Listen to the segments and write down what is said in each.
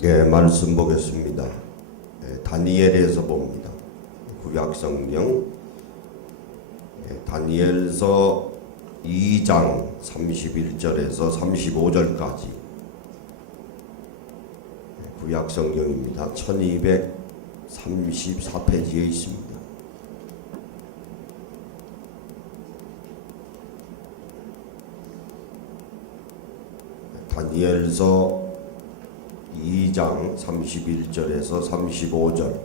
네, 말씀 보겠습니다. 네, 다니엘에서 봅니다. 구약성경 다니엘서 2장 31절에서 35절까지 구약성경입니다. 1234페이지에 있습니다. 다니엘서 2장 31절에서 35절.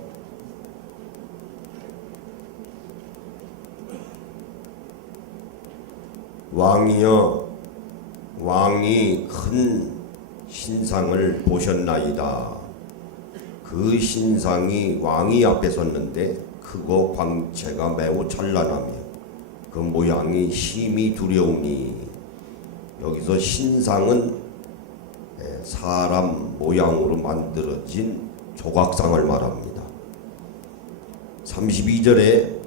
왕이여, 왕이 큰 신상을 보셨나이다. 그 신상이 왕이 앞에 섰는데 크고 광채가 매우 찬란하며 그 모양이 심히 두려우니. 여기서 신상은 사람 모양으로 만들어진 조각상을 말합니다. 32절에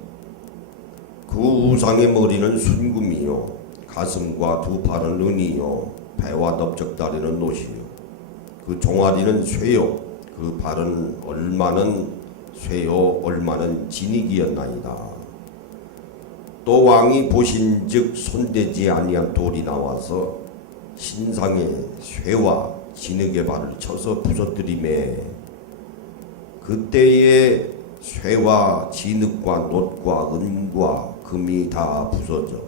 그 우상의 머리는 순금이요 가슴과 두 팔은 은이요 배와 넓적다리는 노시요 그 종아리는 쇠요 그 발은 얼마는 쇠요 얼마는 진익이었나이다. 또 왕이 보신즉 손대지 아니한 돌이 나와서 신상의 쇠와 진흙의 발을 쳐서 부서뜨리매 그때에 쇠와 진흙과 놋과 은과 금이 다 부서져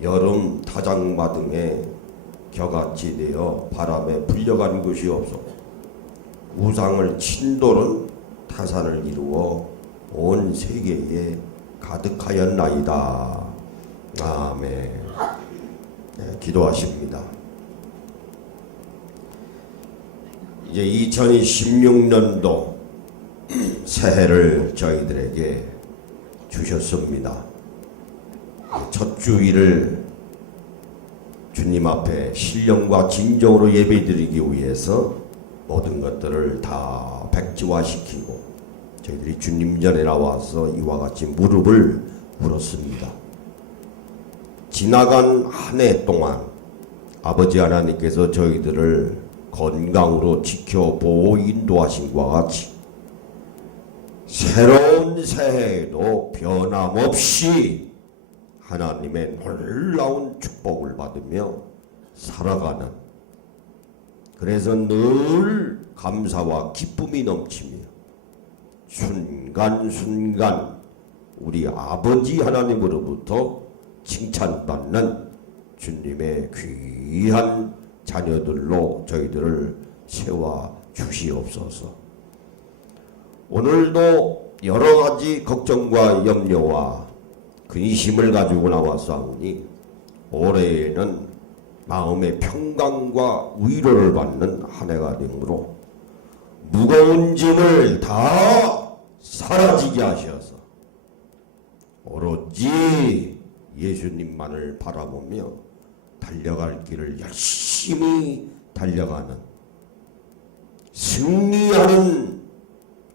여름 타작마 등에 겨같이 되어 바람에 불려간 것이 없어 우상을 친 돌은 타산을 이루어 온 세계에 가득하였나이다. 아멘. 네, 기도하십니다. 이제 2016년도 새해를 저희들에게 주셨습니다. 첫 주일을 주님 앞에 신령과 진정으로 예배드리기 위해서 모든 것들을 다 백지화시키고 저희들이 주님 전에 나와서 이와 같이 무릎을 꿇었습니다. 지나간 한 해 동안 아버지 하나님께서 저희들을 건강으로 지켜보고 인도하신 것과 같이 새로운 새해에도 변함없이 하나님의 놀라운 축복을 받으며 살아가는, 그래서 늘 감사와 기쁨이 넘치며 순간순간 우리 아버지 하나님으로부터 칭찬받는 주님의 귀한 자녀들로 저희들을 세워 주시옵소서. 오늘도 여러 가지 걱정과 염려와 근심을 가지고 나왔사오니 올해에는 마음의 평강과 위로를 받는 한 해가 되므로 무거운 짐을 다 사라지게 하셔서 오로지 예수님만을 바라보며 달려갈 길을 열심히 달려가는 승리하는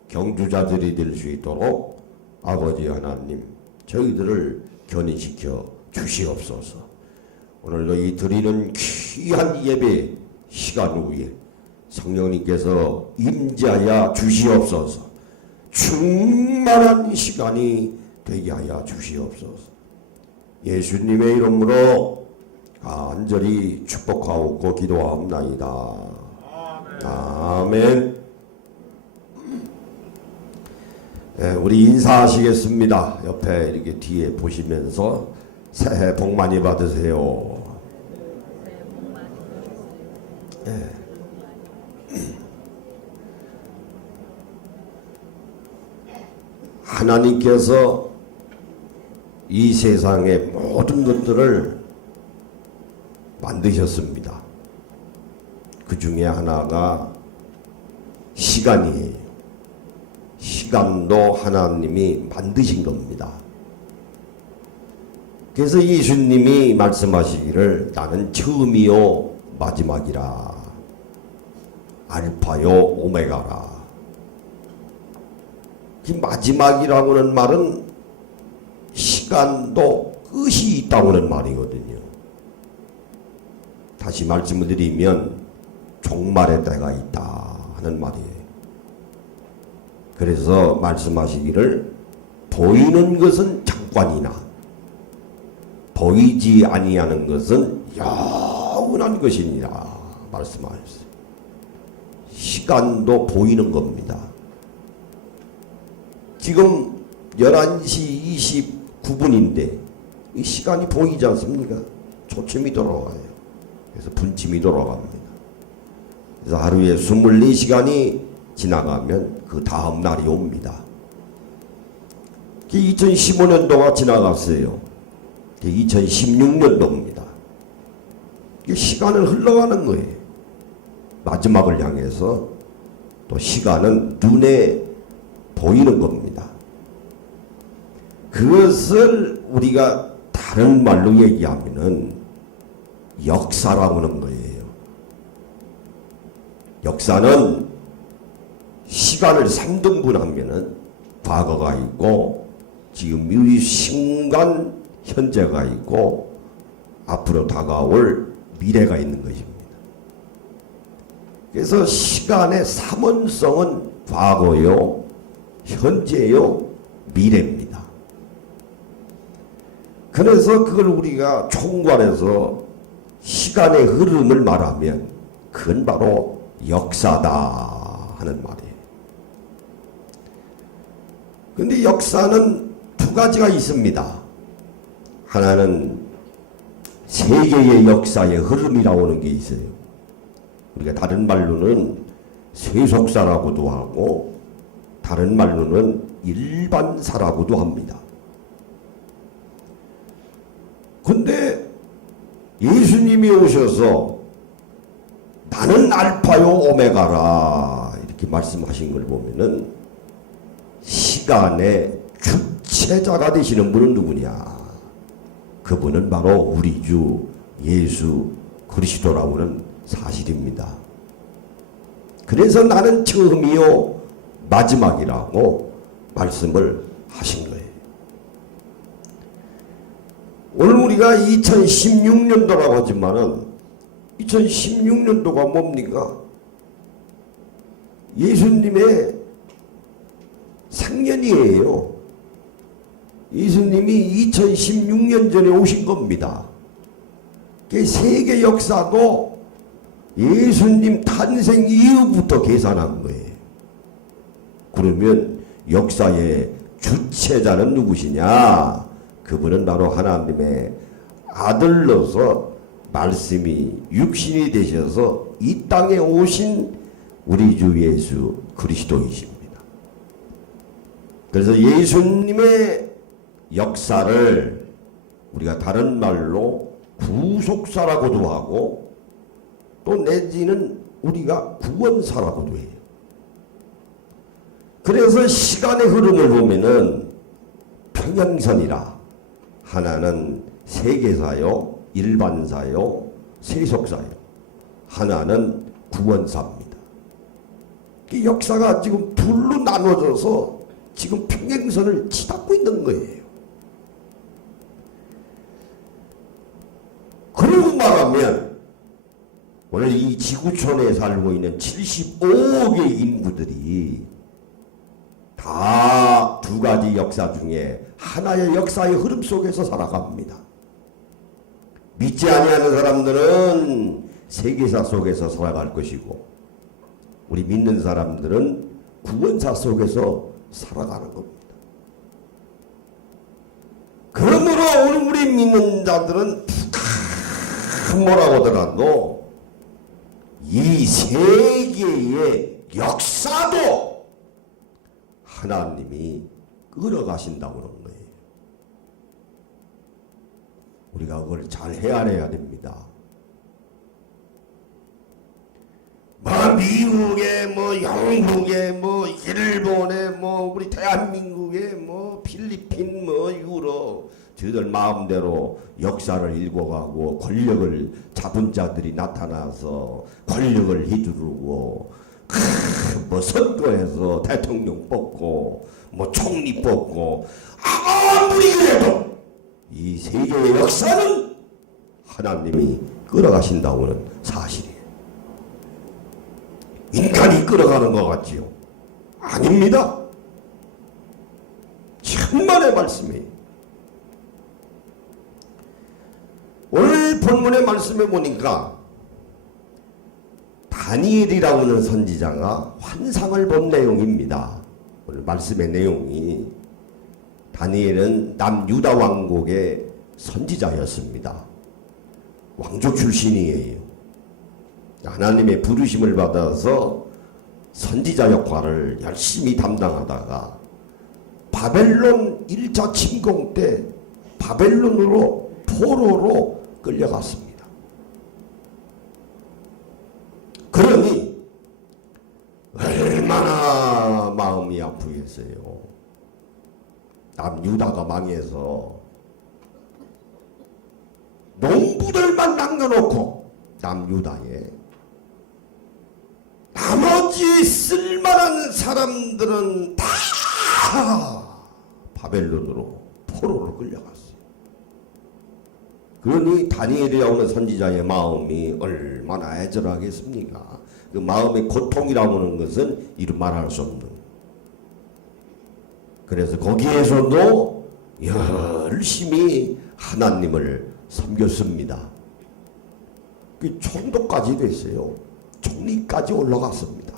경주자들이 될 수 있도록 아버지 하나님 저희들을 견인시켜 주시옵소서. 오늘도 이 드리는 귀한 예배 시간 후에 성령님께서 임재하여 주시옵소서. 충만한 시간이 되게 하여 주시옵소서. 예수님의 이름으로 간절히 축복하옵고 기도하옵나이다. 아멘. 네, 우리 인사하시겠습니다. 옆에 이렇게 뒤에 보시면서 새해 복 많이 받으세요. 네. 하나님께서 이 세상의 모든 것들을 만드셨습니다. 그 중에 하나가 시간이에요. 시간도 하나님이 만드신 겁니다. 그래서 예수님이 말씀하시기를 나는 처음이요 마지막이라 알파요 오메가라. 이 마지막이라고는 말은 시간도 끝이 있다고는 말이거든요. 다시 말씀을 드리면 종말의 때가 있다 하는 말이에요. 그래서 말씀하시기를 보이는 것은 잠깐이나 보이지 아니하는 것은 영원한 것이니라 말씀하셨어요. 시간도 보이는 겁니다. 지금 11시 29분인데 이 시간이 보이지 않습니까? 초침이 돌아와요. 그래서 분침이 돌아갑니다. 그래서 하루에 24시간이 지나가면 그 다음 날이 옵니다. 2015년도가 지나갔어요. 2016년도입니다. 시간은 흘러가는 거예요. 마지막을 향해서 또 시간은 눈에 보이는 겁니다. 그것을 우리가 다른 말로 얘기하면은 역사라고 하는 거예요. 역사는 시간을 3등분하면은 과거가 있고 지금 이 순간 현재가 있고 앞으로 다가올 미래가 있는 것입니다. 그래서 시간의 삼원성은 과거요, 현재요, 미래입니다. 그래서 그걸 우리가 총괄해서 시간의 흐름을 말하면 그건 바로 역사다 하는 말이에요. 근데 역사는 두 가지가 있습니다. 하나는 세계의 역사의 흐름이라고 하는 게 있어요. 우리가 다른 말로는 세속사라고도 하고 다른 말로는 일반사라고도 합니다. 근데 예수님이 오셔서 나는 알파요 오메가라 이렇게 말씀하신 걸 보면은 시간의 주체자가 되시는 분은 누구냐? 그분은 바로 우리 주 예수 그리스도라고 하는 사실입니다. 그래서 나는 처음이요 마지막이라고 말씀을 하신 거예요. 오늘 우리가 2016년도라고 하지만은 2016년도가 뭡니까? 예수님의 생년이에요. 예수님이 2016년 전에 오신 겁니다. 세계 역사도 예수님 탄생 이후부터 계산한 거예요. 그러면 역사의 주체자는 누구시냐? 그분은 바로 하나님의 아들로서 말씀이 육신이 되셔서 이 땅에 오신 우리 주 예수 그리스도이십니다. 그래서 예수님의 역사를 우리가 다른 말로 구속사라고도 하고 또 내지는 우리가 구원사라고도 해요. 그래서 시간의 흐름을 보면은 평행선이라 하나는 세계사요, 일반사요, 세속사요. 하나는 구원사입니다. 이 역사가 지금 둘로 나눠져서 지금 평행선을 치닫고 있는 거예요. 그러고 말하면 오늘 이 지구촌에 살고 있는 75억의 인구들이 다 두 가지 역사 중에 하나의 역사의 흐름 속에서 살아갑니다. 믿지 아니하는 사람들은 세계사 속에서 살아갈 것이고 우리 믿는 사람들은 구원사 속에서 살아가는 겁니다. 그러므로 오늘 우리 믿는 자들은 뭐라고 하더라도 이 세계의 역사도 하나님이 끌어가신다고 하는 거예요. 우리가 그걸 잘 헤아려야 됩니다. 미국에 영국에 일본에 우리 대한민국에 필리핀 유럽 저들 마음대로 역사를 읽어가고 권력을 잡은 자들이 나타나서 권력을 휘두르고 선거에서 대통령 뽑고 총리 뽑고 아무리 그래도 이 세계의 역사는 하나님이 끌어가신다고는 사실이에요. 인간이 끌어가는 것 같지요? 아닙니다. 천만의 말씀이에요. 오늘 본문의 말씀에 보니까 다니엘이라고 하는 선지자가 환상을 본 내용입니다. 오늘 말씀의 내용이 다니엘은 남유다 왕국의 선지자였습니다. 왕족 출신이에요. 하나님의 부르심을 받아서 선지자 역할을 열심히 담당하다가 바벨론 1차 침공 때 바벨론으로 포로로 끌려갔습니다. 그러니 얼마나 마음이 아프겠어요. 남유다가 망해서 농부들만 남겨놓고 남유다에 나머지 쓸만한 사람들은 다 바벨론으로 포로로 끌려갔어요. 그러니 다니엘이라고 하는 선지자의 마음이 얼마나 애절하겠습니까? 그 마음의 고통이라고 하는 것은 이루 말할 수 없는. 그래서 거기에서도 열심히 하나님을 섬겼습니다. 그 총독까지 됐어요. 총리까지 올라갔습니다.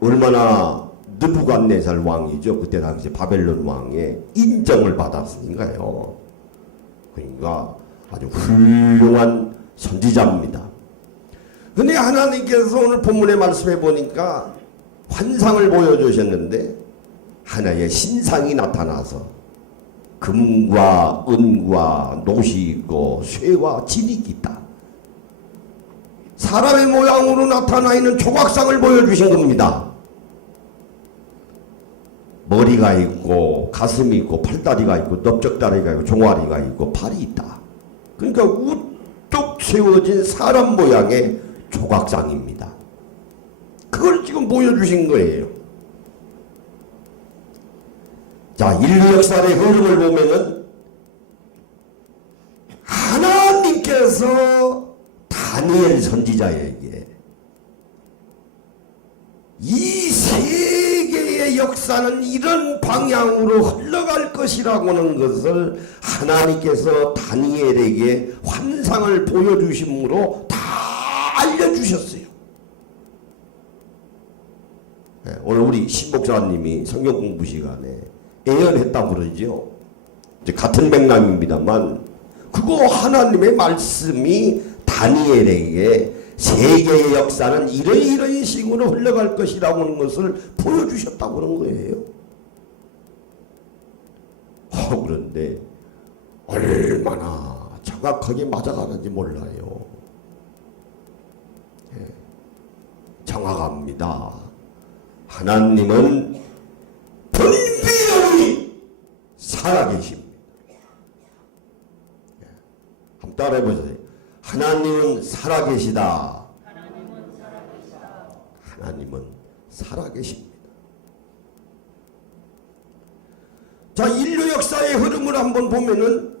얼마나 느부갓네살 왕이죠. 그때 당시 바벨론 왕의 인정을 받았으니까요. 그러니까 아주 훌륭한 선지자입니다. 근데 하나님께서 오늘 본문의 말씀에 보니까 환상을 보여주셨는데 하나의 신상이 나타나서 금과 은과 노시 있고 쇠와 진익이 있다. 사람의 모양으로 나타나 있는 조각상을 보여주신 겁니다. 머리가 있고 가슴이 있고 팔다리가 있고 넓적다리가 있고 종아리가 있고 팔이 있다. 그러니까 우뚝 세워진 사람 모양의 조각상입니다. 그걸 지금 보여주신 거예요. 자, 인류 역사의 흐름을 보면은 하나님께서 다니엘 선지자에게 이 세계의 역사는 이런 방향으로 흘러갈 것이라고 하는 것을 하나님께서 다니엘에게 환상을 보여주심으로 다 알려주셨어요. 네, 오늘 우리 신목사님이 성경 공부 시간에 예언했다고 그러죠. 이제 같은 맥락입니다만 그거 하나님의 말씀이 다니엘에게 세계의 역사는 이런 식으로 흘러갈 것이라고 하는 것을 보여주셨다고 그런 거예요. 그런데 얼마나 정확하게 맞아가는지 몰라요. 예, 정확합니다. 하나님은 분명히 살아계십니다. 예, 한번 따라해보세요. 하나님은 살아계시다. 하나님은 살아계십니다. 자, 인류 역사의 흐름을 한번 보면은,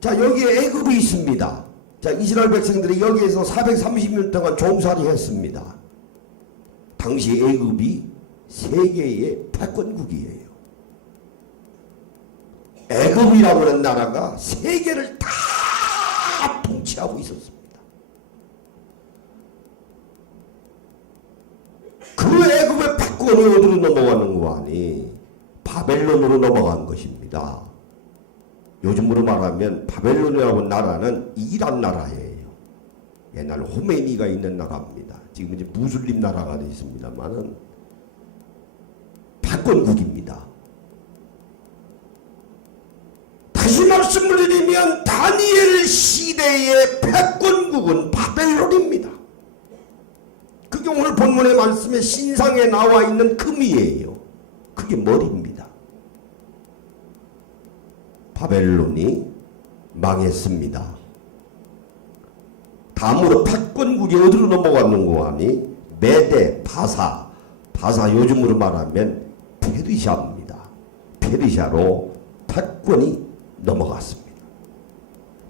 자, 여기에 애굽이 있습니다. 자, 이스라엘 백성들이 여기에서 430년 동안 종살이 했습니다. 당시 애굽이 세계의 패권국이에요. 애굽이라고 하는 나라가 세계를 다 통치하고 있었습니다. 그 애굽의 패권이 어디로 넘어가는 거 아니? 바벨론으로 넘어간 것입니다. 요즘으로 말하면 바벨론이라고 하는 나라는 이란 나라예요. 옛날 호메니가 있는 나라입니다. 지금 이제 무슬림 나라가 되어 있습니다만은 패권국입니다. 다시 말씀을 드리면 다니엘 시대의 패권국은 바벨론입니다. 그게 오늘 본문의 말씀에 신상에 나와 있는 금이에요. 그게 머리입니다. 바벨론이 망했습니다. 다음으로 패권국이 어디로 넘어갔는 거 아니? 메데, 바사 요즘으로 말하면 페르시아입니다. 페르시아로 패권이 넘어갔습니다.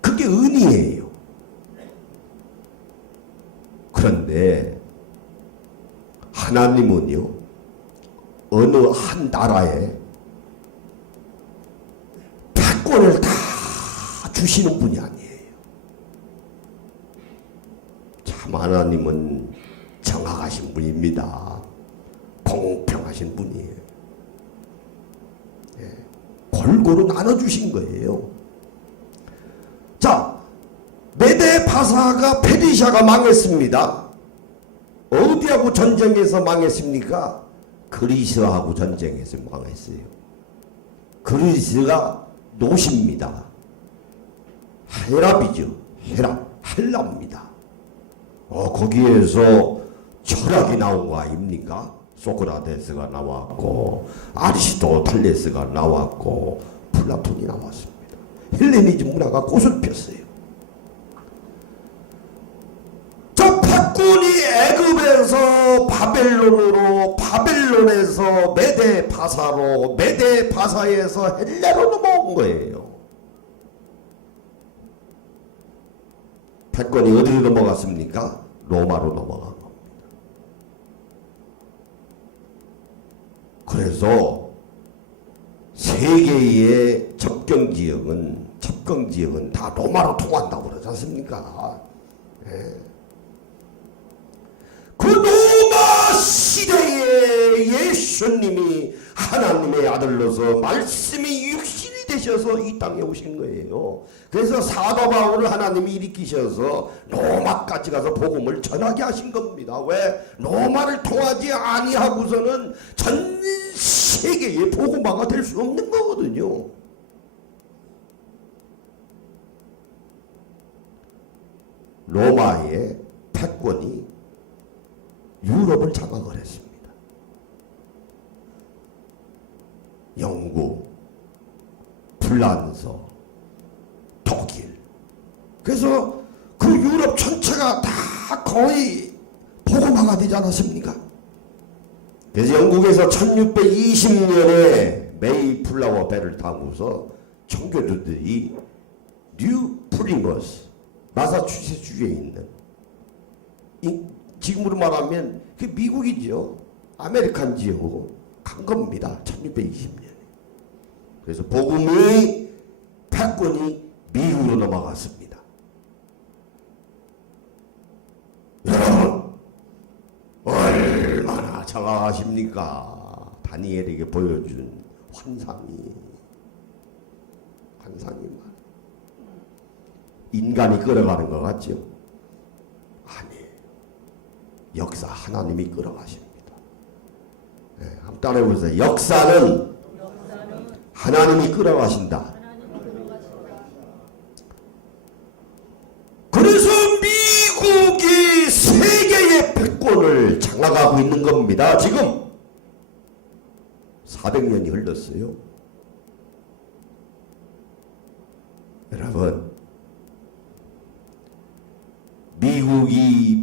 그게 은이에요. 그런데 하나님은요, 어느 한 나라에 패권을 다 주시는 분이 아니에요. 참 하나님은 정확하신 분입니다. 공평하신 분이에요. 예, 골고루 나눠주신 거예요. 자, 메데 바사가 페르시아가 망했습니다. 어디하고 전쟁에서 망했습니까? 그리스하고 전쟁에서 망했어요. 그리스가 노시입니다. 헤랍이죠. 헤랍, 헬라입니다. 거기에서 철학이 나온 거 아닙니까? 소크라테스가 나왔고 아리스토텔레스가 나왔고 플라톤이 나왔습니다. 헬레니즘 문화가 꽃을 폈어요. 저 패권이 애굽에서 바벨론으로, 바벨론에서 메데 바사로, 메데 바사에서 헬레로 넘어온 거예요. 패권이 어디로 넘어갔습니까? 로마로 넘어간 겁니다. 그래서 세계의 접경지역은 다 로마로 통한다고 그러지 않습니까? 예. 그 로마 시대에 예수님이 하나님의 아들로서 말씀이 육신이 되셔서 이 땅에 오신 거예요. 그래서 사도 바울을 하나님이 일으키셔서 로마까지 가서 복음을 전하게 하신 겁니다. 왜? 로마를 통하지 아니하고서는 전 세계의 복음화가 될 수 없는 거거든요. 로마의 패권이 유럽을 장악을 했습니다. 영국, 프랑스, 독일. 그래서 그 유럽 전체가 다 거의 복음화가 되지 않았습니까? 그래서 영국에서 1620년에 메이플라워 배를 타고서 청교도들이 뉴 프리머스, 마사추세츠주에 있는, 지금으로 말하면 그 미국이죠. 아메리칸 지역으로 간 겁니다. 1620년에. 그래서 복음의 패권이 미국으로 넘어갔습니다. 여러분, 얼마나 정확하십니까? 다니엘에게 보여준 환상이 인간이 끌어가는 것 같죠? 아니에요. 역사 하나님이 끌어가십니다. 네, 한번 따라해보세요. 역사는 하나님이 끌어가신다. 그래서 미국이 세계의 패권을 장악하고 있는 겁니다. 지금 400년이 흘렀어요. 여러분,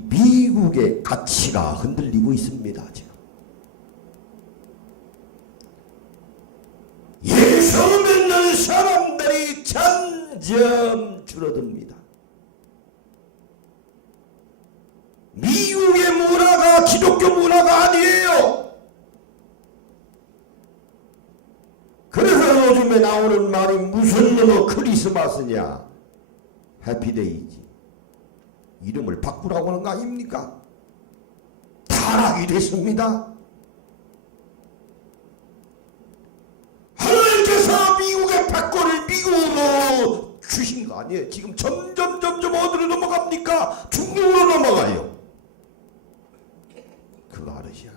미국의 가치가 흔들리고 있습니다. 지금 예수 믿는 사람들이 점점 줄어듭니다. 미국의 문화가 기독교 문화가 아니에요. 그래서 요즘에 나오는 말이 무슨 놈의 크리스마스냐, 해피데이지. 이름을 바꾸라고 하는 거 아닙니까? 타락이 됐습니다. 하나님께서 미국의 패권을 미국으로 주신 거 아니에요. 지금 점점 어디로 넘어갑니까? 중국으로 넘어가요. 그거 알으셔야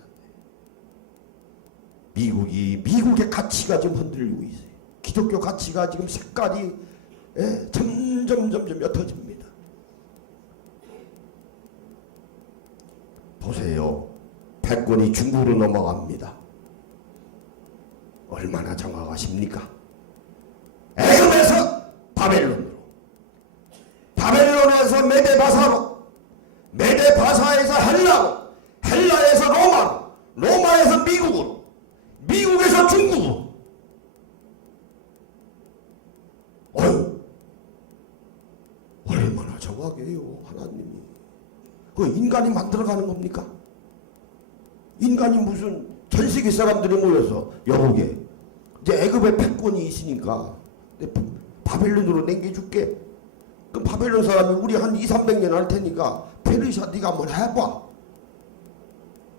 돼요. 미국의 가치가 지금 흔들리고 있어요. 기독교 가치가 지금 색깔이 점점 옅어집니다. 보세요. 패권이 중국으로 넘어갑니다. 얼마나 정확하십니까? 애굽에서 바벨론으로, 바벨론에서 메데바사로, 메데바사에서 헬라로, 헬라에서 로마로, 로마에서 미국으로, 미국에서 중국으로. 얼마나 정확해요, 하나님이. 그 인간이 만들어가는 겁니까? 인간이 무슨 전 세계 사람들이 모여서 여보게 이제 애굽에 패권이 있으니까 바벨론으로 남겨줄게. 그럼 바벨론 사람이 우리 한 200~300년 할 테니까 페르시아 네가 한번 해봐.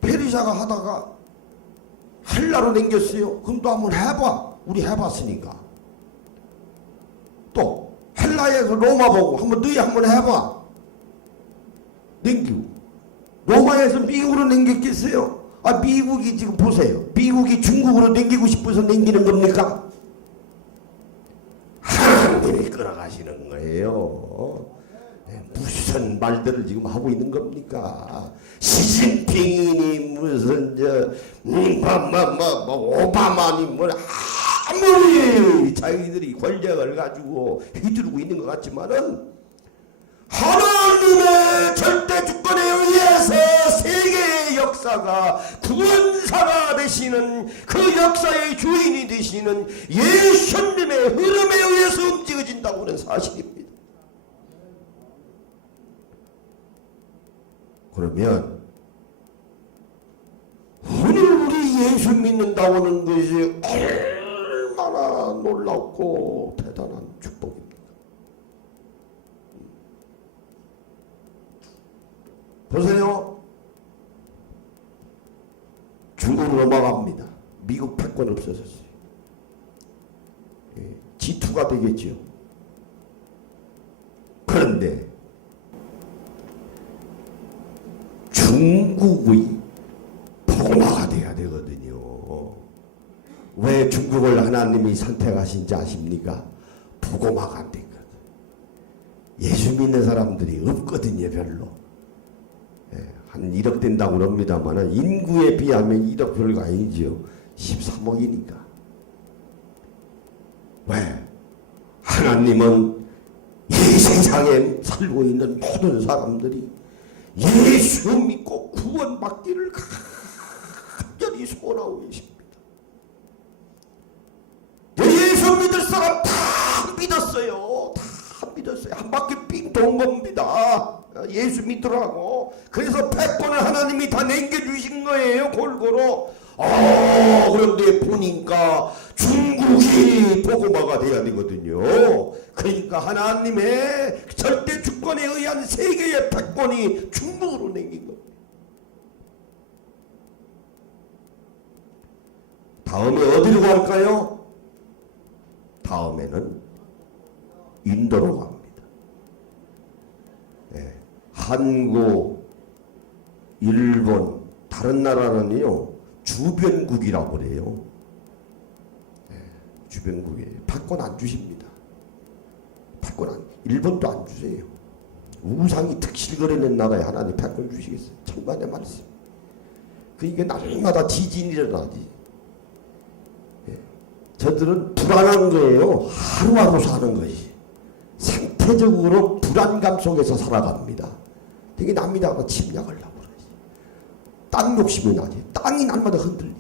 페르시아가 하다가 헬라로 남겼어요. 그럼 또 한번 해봐. 우리 해봤으니까. 또 헬라에서 로마 보고 한번 너희 한번 해봐. 남기고 로마에서 미국으로 남겼겠어요? 아, 미국이 지금 보세요. 미국이 중국으로 남기고 싶어서 남기는 겁니까? 하나님이 끌어가시는 거예요. 무슨 말들을 지금 하고 있는 겁니까? 시진핑이니 무슨 오바마니 뭐 아무리 자기들이 권력을 가지고 휘두르고 있는 것 같지만은 하나님의 절대 주권에 의해서 세계의 역사가 구원사가 되시는 그 역사의 주인이 되시는 예수님의 흐름에 의해서 움직여진다고 하는 사실입니다. 그러면 오늘 우리 예수 믿는다고 하는 것이 얼마나 놀랍고 대단한 축복입니다. 보세요. 중국으로 넘어갑니다. 미국 패권 없어졌어요. G2가 되겠죠. 그런데 중국의 포마가 돼야 되거든요. 왜 중국을 하나님이 선택하신지 아십니까? 포고마가 안 됐거든. 예수 믿는 사람들이 없거든요, 별로. 한 1억 된다고 그럽니다만 인구에 비하면 1억 별거 아니죠. 13억이니까. 왜? 하나님은 이 세상에 살고 있는 모든 사람들이 예수 믿고 구원받기를 간절히 소원하고 계십니다. 예수 믿을 사람 다 믿었어요. 다 믿었어요. 한 바퀴 삥 돈 겁니다. 예수 믿더라고. 그래서 패권을 하나님이 다 남겨주신 거예요. 골고루. 그런데 보니까 중국이 포고마가 돼야 되거든요. 그러니까 하나님의 절대 주권에 의한 세계의 패권이 중국으로 남긴 겁니다. 다음에 어디로 갈까요? 다음에는 인도로 갑니다. 한국, 일본, 다른 나라는요 주변국이라고 그래요. 주변국이에요. 패권 안 주십니다. 일본도 안 주세요. 우상이 특실거리는 나라에 하나님 패권 주시겠어요? 천만의 말씀. 그러니까 날마다 지진이 일어나지. 저들은 불안한 거예요. 하루하루 사는 것이. 상태적으로 불안감 속에서 살아갑니다. 되게 남이다가 침략하려고 그러지. 땅 욕심이 나지. 땅이 날마다 흔들리니.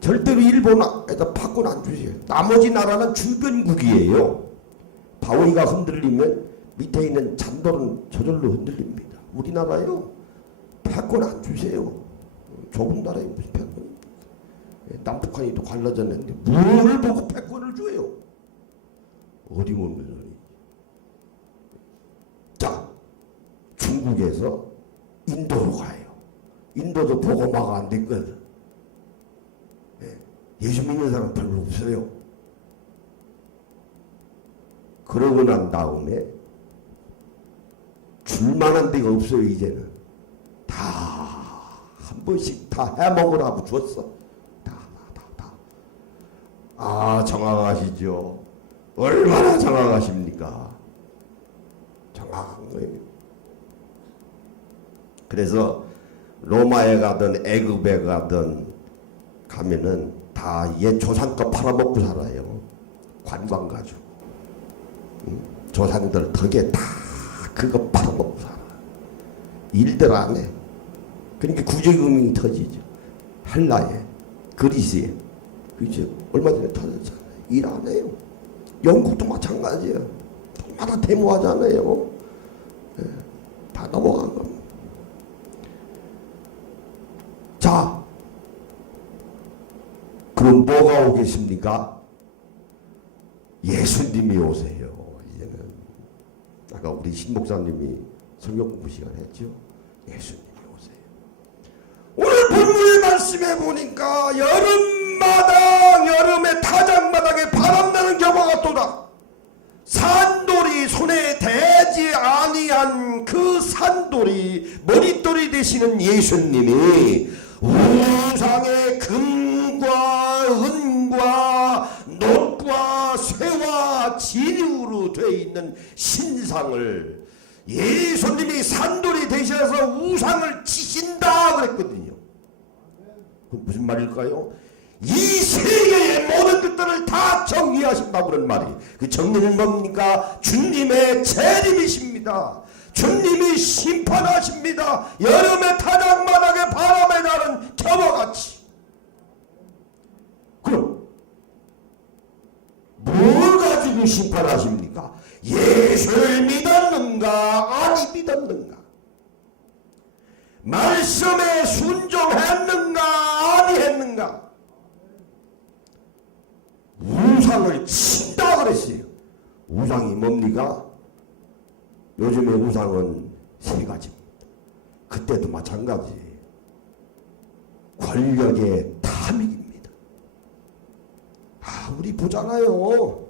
절대로 일본에다 패권 안 주세요. 나머지 나라는 주변국이에요. 바위가 흔들리면 밑에 있는 잔돌은 저절로 흔들립니다. 우리나라요 패권 안 주세요. 좁은 나라에 무슨 패권입니까? 남북한이 또 갈라졌는데 뭘 보고 패권을 줘요? 어림없는 소리. 자, 중국에서 인도로 가요. 인도도 보고마가 안 됐거든. 예수 믿는 사람 별로 없어요. 그러고 난 다음에 줄만한 데가 없어요. 이제는 다 한 번씩 다 해먹으라고 줬어. 다. 정확하시죠. 얼마나 정확하십니까? 정확한 거예요. 그래서 로마에 가든 애굽에 가든 가면은 다 옛 조상거 팔아먹고 살아요. 관광 가지고. 조상들 덕에 다 그거 팔아먹고 살아. 일들 안 해. 그러니까 구제금융이 터지죠. 헬라에, 그리스에. 그죠? 얼마 전에 터졌잖아요. 일 안 해요. 영국도 마찬가지예요. 마다 데모하잖아요. 다 넘어간 겁니다. 자, 그럼 뭐가 오겠습니까? 예수님이 오세요. 이제는 아까 우리 신 목사님이 성경 공부 시간 했죠. 예수님이 오세요. 오늘 본문의 말씀에 보니까 여름마당, 여름의 타작마당에 바람나는 겨와 같도다. 산돌이 손에 대지 아니한 그 산돌이 머릿돌이 되시는 예수님이 우상의 금과 은과 놋과 쇠와 진유로 되어 있는 신상을 예수님이 산돌이 되셔서 우상을 치신다 그랬거든요. 그 무슨 말일까요? 이 세계의 모든 것들을 다 정리하신다고 그런 말이. 그 정리는 뭡니까? 주님의 재림이십니다. 주님이 심판하십니다. 여름의 타작마당에 바람에 나는 겨와같이. 그럼 뭘 가지고 심판하십니까? 예수를 믿었는가 아니 믿었는가? 말씀에 순종했는가 아니 했는가? 우상을 친다 그랬어요. 우상이 뭡니까? 요즘의 우상은 세 가지입니다. 그때도 마찬가지. 권력의 탐닉입니다. 우리 보잖아요.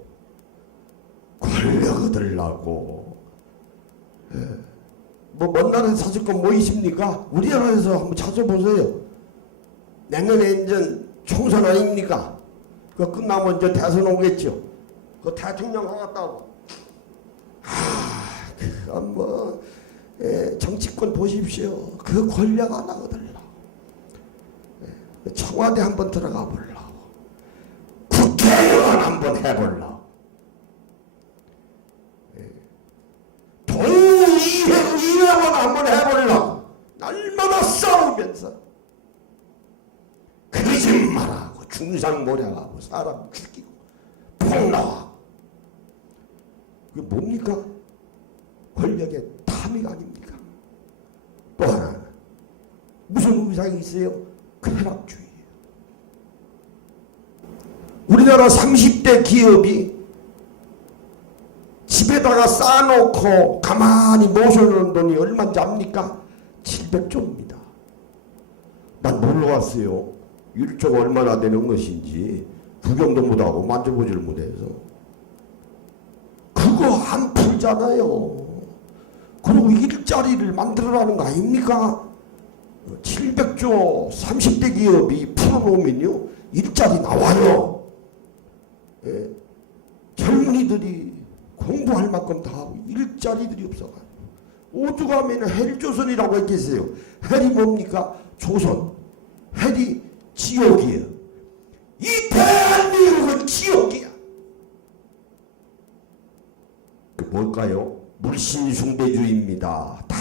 권력 얻으려고. 먼 나라에서 사실 건 뭐 있습니까? 우리나라에서 한번 찾아보세요. 내년에 이제 총선 아닙니까? 그 끝나면 이제 대선 오겠죠. 그 대통령 하겠다고. 그건 뭐 정치권 보십시오. 그 권력 하나 얻으려고. 청와대 한번 들어가 보려고. 국회의원 한번 해보려고. 동의회의원 한번 해보려고. 날마다 싸우면서 거짓말하고 중상모략하고 사람 죽이고 폭로하고. 그게 뭡니까? 권력의 탐욕 아닙니까? 또 하나 무슨 우상이 있어요? 쾌락주의예요. 우리나라 30대 기업이 집에다가 쌓아놓고 가만히 모셔놓은 돈이 얼마인지 압니까? 700조입니다. 난 몰라왔어요. 1조가 얼마나 되는 것인지 구경도 못하고 만져보지를 못해서. 그거 안 풀잖아요. 그리고 일자리를 만들어라는 거 아닙니까? 700조 30대 기업이 풀어놓으면요 일자리 나와요. 젊은이들이 공부할 만큼 다 하고 일자리들이 없어가지고. 오죽하면 헬조선이라고 했겠어요. 헬이 뭡니까? 조선. 헬이 지옥이에요. 이 대한민국은 지옥이야. 그 뭘까요? 물신숭배주의입니다. 다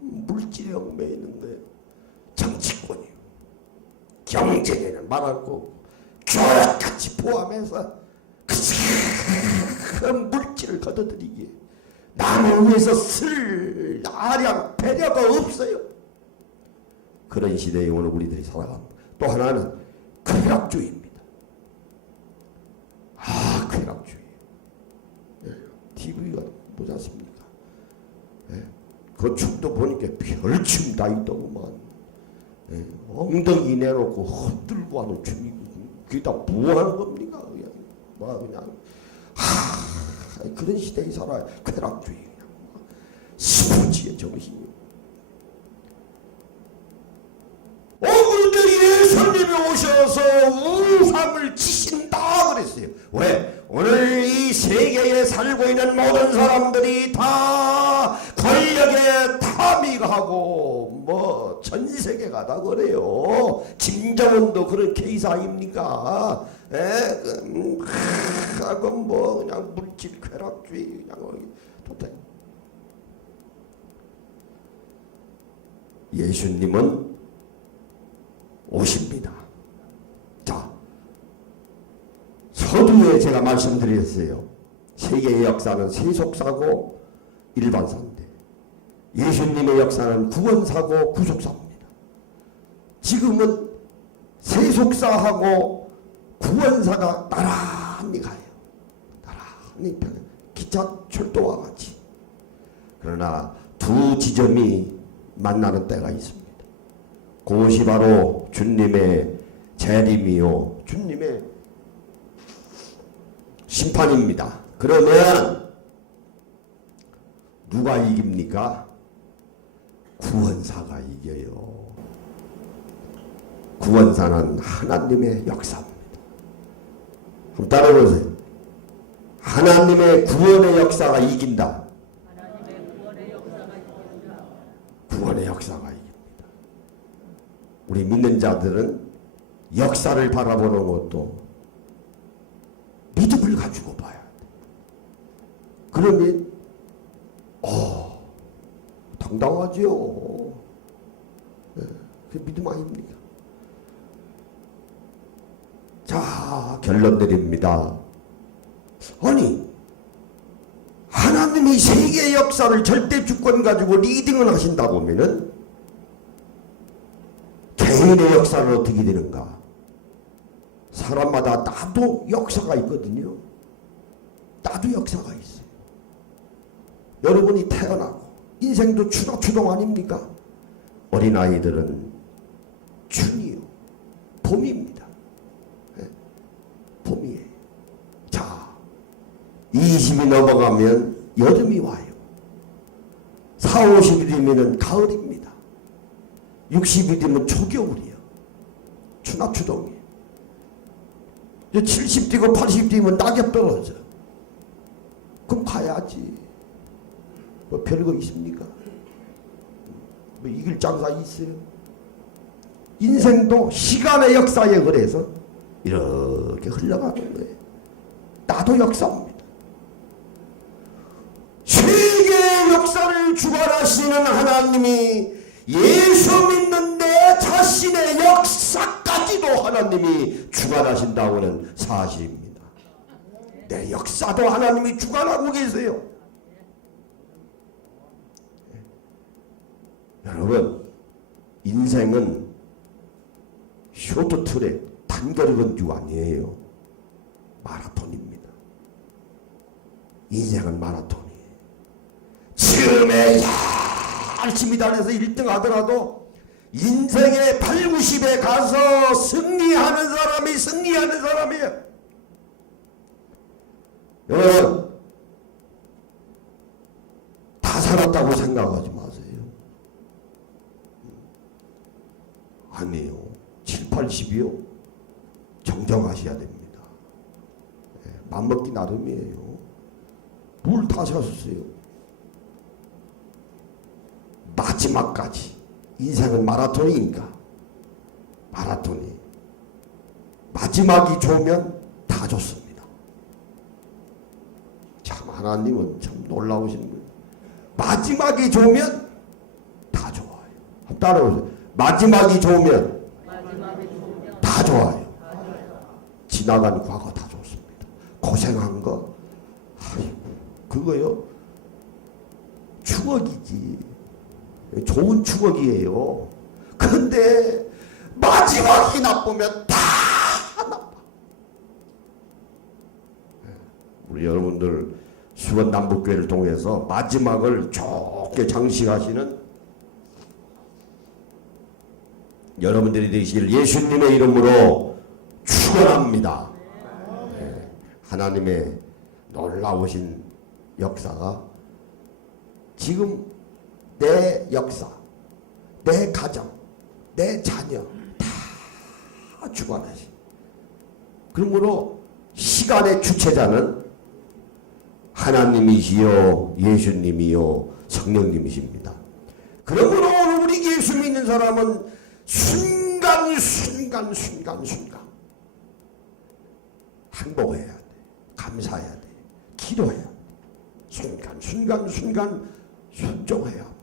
물질에 얽매여 있는 거예요. 정치권이요. 경제에는 말할 거고 교육같이 포함해서 큰 물질을 걷어들이기에 남을 위해서 쓸 아량 배려가 없어요. 그런 시대에 오늘 우리들이 살아갑니다. 또 하나는 쾌락주의입니다. 쾌락주의. TV가 뭐지 않습니까? 그 춤도 보니까 별춤 다 있더구만. 엉덩이 내놓고 헛들고 하는 춤이 그게 다 뭐 하는 겁니까? 그냥 그런 시대에 살아요. 쾌락주의. 스포츠의 정신이. 그런데 예수님이 오셔서 우상을 치신다 그랬어요. 왜? 오늘 이 세계에 살고 있는 모든 사람들이 다 권력에 탐닉하고 뭐 전 세계가 다 그래요. 김정은도 그런 케이스 아닙니까? 그건 뭐 그냥 물질 쾌락주의 그냥 도대체. 예수님은 오십니다. 자, 서두에 제가 말씀드렸어요. 세계의 역사는 지금은 세속사하고 구원사가 나란히 가요. 나란히 기차 철도와 같이. 그러나 두 지점이 만나는 때가 있습니다. 그것이 바로 주님의 재림이요, 주님의 심판입니다. 그러면 누가 이깁니까? 구원사가 이겨요. 구원사는 하나님의 역사입니다. 한번 따라해보세요. 하나님의 구원의 역사가 이긴다. 구원의 역사가 이깁니다. 우리 믿는 자들은 역사를 바라보는 것도 믿음을 가지고 봐야 돼. 그러면 당당하지요. 네, 그 믿음 아닙니까? 자, 결론 내립니다. 아니, 하나님이 세계 역사를 절대 주권 가지고 리딩을 하신다고 하면은 개인의 역사는 어떻게 되는가? 사람마다 나도 역사가 있거든요. 나도 역사가 있어요. 여러분이 태어나고 인생도 추동 아닙니까? 어린아이들은 춘이요, 봄입니다. 네, 봄이에요. 자, 20이 넘어가면 여름이 와요. 40, 50이면 가을입니다. 60이 되면 초겨울이요. 추동이에요. 70 되고 80 되면 낙엽 떨어져. 그럼 가야지. 뭐 별거 있습니까? 뭐 이길 장사 있어요? 인생도 시간의 역사에 의해서 이렇게 흘러가는 거예요. 나도 역사입니다. 세계의 역사를 주관하시는 하나님이 예수 믿는 내 자신의 역사까지도 하나님이 주관하신다고는 사실입니다. 내 역사도 하나님이 주관하고 계세요. 여러분, 인생은 쇼트트랙, 단거리 건주 아니에요. 마라톤입니다. 인생은 마라톤이에요. 처음에 열심히 다녀서 1등 하더라도 인생의 8, 90에 가서 승리하는 사람이 승리하는 사람이에요. 여러분, 다 살았다고 생각하지 마세요. 아니에요. 7, 80이요. 정정하셔야 됩니다. 맘먹기 나름이에요. 뭘 다 사셨어요. 마지막까지. 인생은 마라톤이니까. 마라톤이. 마지막이 좋으면 다 좋습니다. 참 하나님은 참 놀라우신 분이에요. 마지막이 좋으면 다 좋아요. 한번 따라오세요. 마지막이 좋으면 다 좋아요. 지나간 과거 다 좋습니다. 고생한 거, 그거요, 추억이지. 좋은 추억이에요. 근데 마지막이 나쁘면 다 나빠. 우리 여러분들 수원 남북교회를 통해서 마지막을 좋게 장식하시는 여러분들이 되시길 예수님의 이름으로 축원합니다. 네. 하나님의 놀라우신 역사가 지금 내 역사, 내 가정, 내 자녀 다 주관하시. 그러므로 시간의 주체자는 하나님이시요 예수님이요 성령님이십니다. 그러므로 오늘 우리 예수 믿는 사람은 순간 행복해야 돼. 감사해야 돼. 기도해야 돼. 순간 순종해야 합니다.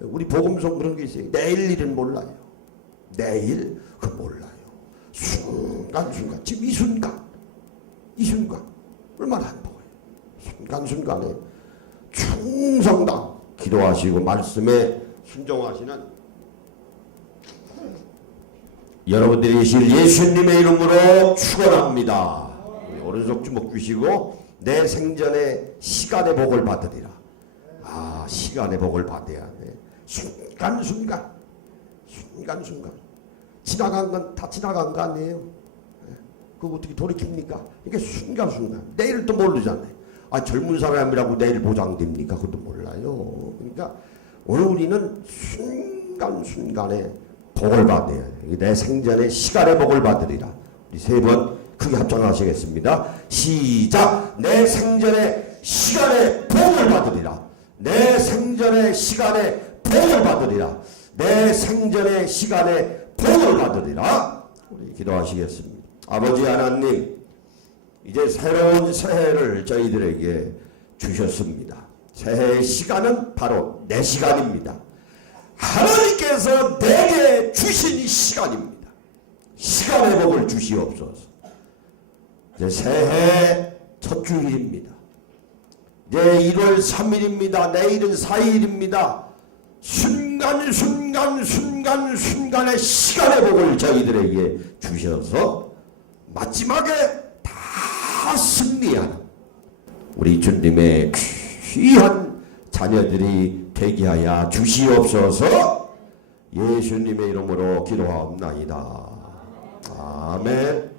우리 복음성 그런 게 있어요. 내일 일은 몰라요. 내일 그 몰라요. 순간 지금 이 순간 얼마나 행복해요. 순간에 충성당 기도하시고 말씀에 순종하시는 여러분들이 실 예수님의 이름으로 축원합니다. 오른손 주먹 주시고 내 생전에 시간의 복을 받으리라. 아, 시간의 복을 받아야 돼. 순간순간 지나간 건 다 지나간 거 아니에요. 그거 어떻게 돌이킵니까? 이게 순간순간 내일을 또 모르잖아요. 아, 젊은 사람이라고 내일 보장됩니까? 그것도 몰라요. 그러니까 오늘 우리는 순간순간에 복을 받아야 돼. 내 생전에 시간의 복을 받으리라. 우리 세 번 크게 합장하시겠습니다. 시작. 내 생전에 시간의 복을 받으리라. 내 생전에 시간의 복을 받으리라. 내 생전에 시간의 복을 받으리라. 우리 기도하시겠습니다. 아버지 하나님, 이제 새로운 새해를 저희들에게 주셨습니다. 새해의 시간은 바로 내 시간입니다. 하나님께서 내게 주신 시간입니다. 시간의 복을 주시옵소서. 이제 새해 첫 주일입니다. 이제 1월 3일입니다. 내일은 4일입니다. 순간의 시간의 복을 저희들에게 주셔서 마지막에 다 승리하는 우리 주님의 귀한 자녀들이 되게 하여 주시옵소서. 예수님의 이름으로 기도하옵나이다. 아멘.